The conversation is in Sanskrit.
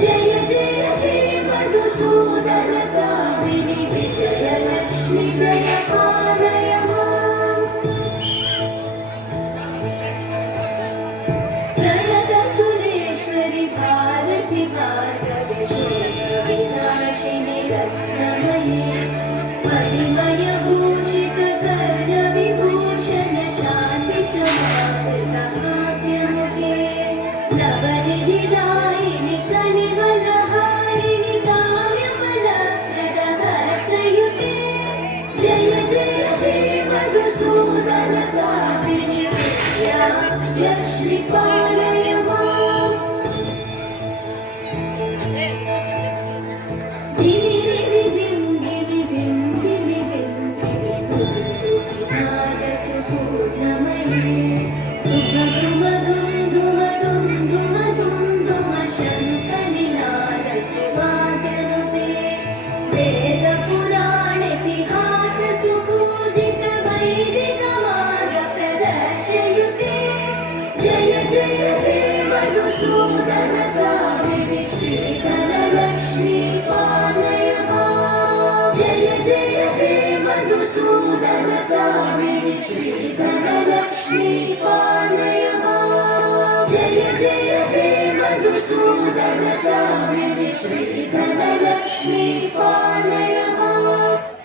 जय जय हे मधुसूदन कामिनि विजयलक्ष्मि जय पालय माम् प्रणतसुरेश्वरि भारति भार्गवि शोकविनाशिनि रत्नमयि मणिमयभूषित कर्णविभूषण शान्ति समावृत हास्यमुखे नवनिधिदायिनि कलिवलहारिणि काम्यफलप्रदहस्तयुते जय जय हे मधुसूदन कामिनि विद्या लक्ष्मि पालय माम् दिवि दिवि दिं दिवि दिं दिवि दिं दिवि दुन्दुभिनादसुपूर्णमयी धुम धुम धुम धुम शङ्खनिनादसुवाद्यनुते वेदपुराणेतिहाससुपूजित वैदिकमार्गप्रदर्शयुते जय जय हे मधुसूदन कामिनि श्रीधनलक्ष्मी पालय माम् जय जय हे मधुसूदन कामिनि श्रीधनलक्ष्मी पालय माम् जय जय हे मधुसूदन कामिनि श्रीधनलक्ष्मी पालय माम्।